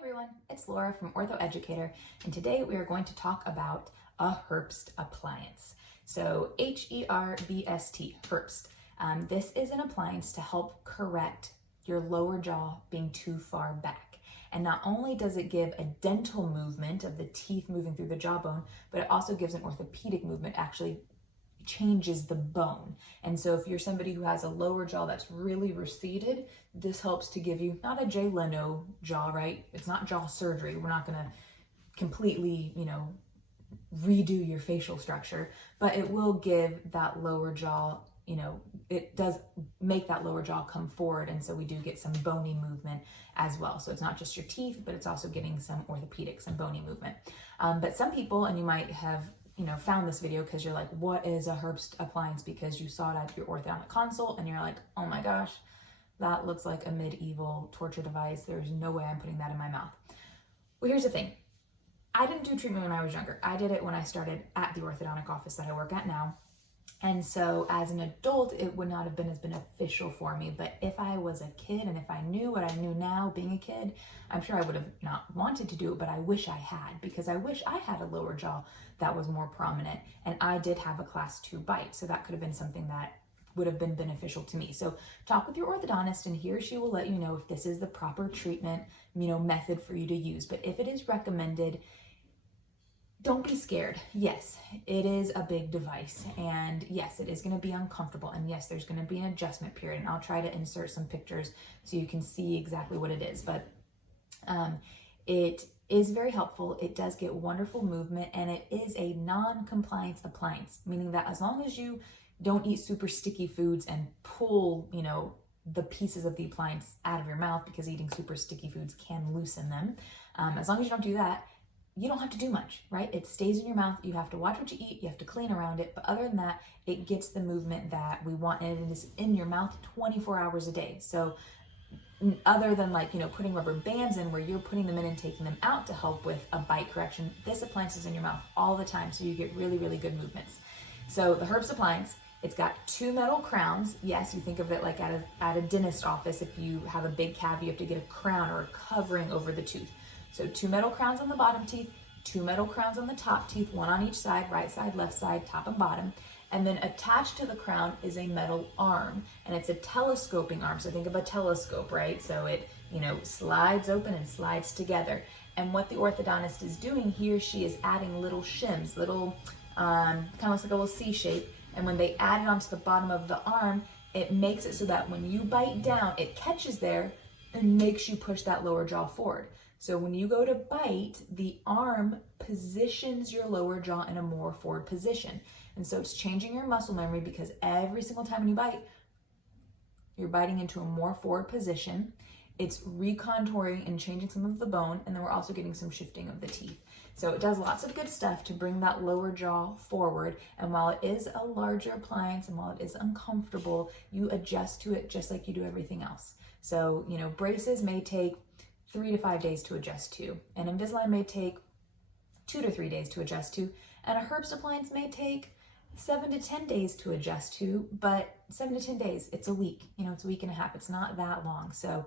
everyone, it's Laura from Ortho Educator, and today we are going to talk about a Herbst appliance. So Herbst, Herbst. This is an appliance to help correct your lower jaw being too far back. And not only does it give a dental movement of the teeth moving through the jawbone, but it also gives an orthopedic movement, actually changes the bone. And so if you're somebody who has a lower jaw that's really receded, this helps to give you not a Jay Leno jaw, right? It's not jaw surgery. We're not going to completely, redo your facial structure, but it will give that lower jaw, it does make that lower jaw come forward. And so we do get some bony movement as well. So it's not just your teeth, but it's also getting some orthopedic, some bony movement. But some people, and you might have found this video because you're like, what is a Herbst appliance? Because you saw it at your orthodontic consult and you're like, oh my gosh, that looks like a medieval torture device. There's no way I'm putting that in my mouth. Well, here's the thing. I didn't do treatment when I was younger. I did it when I started at the orthodontic office that I work at now. And so as an adult, it would not have been as beneficial for me. But if I was a kid and if I knew what I knew now being a kid, I'm sure I would have not wanted to do it, but I wish I had, because I wish I had a lower jaw that was more prominent. And I did have a class 2 bite. So that could have been something that would have been beneficial to me. So talk with your orthodontist and he or she will let you know if this is the proper treatment, method for you to use. But if it is recommended, don't be scared. Yes, it is a big device, and yes, it is going to be uncomfortable, and yes, there's going to be an adjustment period, and I'll try to insert some pictures so you can see exactly what it is, but it is very helpful. It does get wonderful movement, and it is a non-compliance appliance, meaning that as long as you don't eat super sticky foods and pull, the pieces of the appliance out of your mouth, because eating super sticky foods can loosen them, as long as you don't do that, you don't have to do much, right? It stays in your mouth. You have to watch what you eat. You have to clean around it. But other than that, it gets the movement that we want, and it is in your mouth 24 hours a day. So other than putting rubber bands in where you're putting them in and taking them out to help with a bite correction, this appliance is in your mouth all the time. So you get really, really good movements. So the Herbst appliance, it's got 2 metal crowns. Yes, you think of it like at a dentist office. If you have a big cavity, you have to get a crown or a covering over the tooth. So 2 metal crowns on the bottom teeth, 2 metal crowns on the top teeth, 1 on each side, right side, left side, top and bottom. And then attached to the crown is a metal arm, and it's a telescoping arm. So think of a telescope, right? So it, slides open and slides together. And what the orthodontist is doing, he or she is adding little shims, little, kind of looks like a little C shape. And when they add it onto the bottom of the arm, it makes it so that when you bite down, it catches there and makes you push that lower jaw forward. So when you go to bite, the arm positions your lower jaw in a more forward position. And so it's changing your muscle memory, because every single time when you bite, you're biting into a more forward position. It's recontouring and changing some of the bone, and then we're also getting some shifting of the teeth. So it does lots of good stuff to bring that lower jaw forward. And while it is a larger appliance and while it is uncomfortable, you adjust to it just like you do everything else. So, braces may take 3 to 5 days to adjust to. An Invisalign may take 2 to 3 days to adjust to. And a Herbst appliance may take 7 to 10 days to adjust to, but 7 to 10 days, it's a week. It's a week and a half. It's not that long. So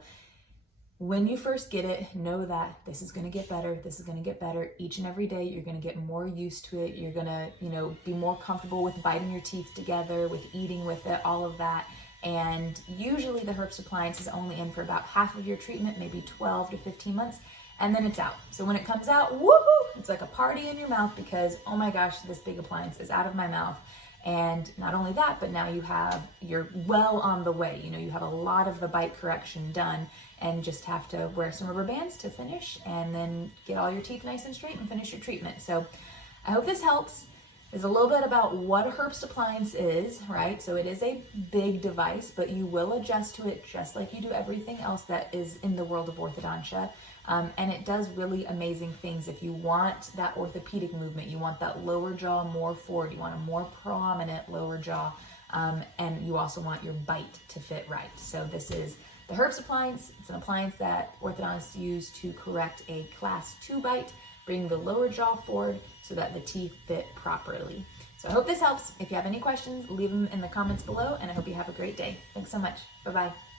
when you first get it, know that this is going to get better. This is going to get better each and every day. You're going to get more used to it. You're going to, be more comfortable with biting your teeth together, with eating with it, all of that. And usually the Herbst appliance is only in for about half of your treatment, maybe 12 to 15 months, and then it's out. So when it comes out, woohoo, it's like a party in your mouth, because, oh my gosh, this big appliance is out of my mouth. And not only that, but now you're well on the way. You have a lot of the bite correction done, and just have to wear some rubber bands to finish, and then get all your teeth nice and straight and finish your treatment. So I hope this helps. Is a little bit about what a Herbst appliance is, right? So it is a big device, but you will adjust to it just like you do everything else that is in the world of orthodontia. And it does really amazing things. If you want that orthopedic movement, you want that lower jaw more forward, you want a more prominent lower jaw, and you also want your bite to fit right. So this is the Herbst appliance. It's an appliance that orthodontists use to correct a class 2 bite, bring the lower jaw forward so that the teeth fit properly. So I hope this helps. If you have any questions, leave them in the comments below, and I hope you have a great day. Thanks so much. Bye-bye.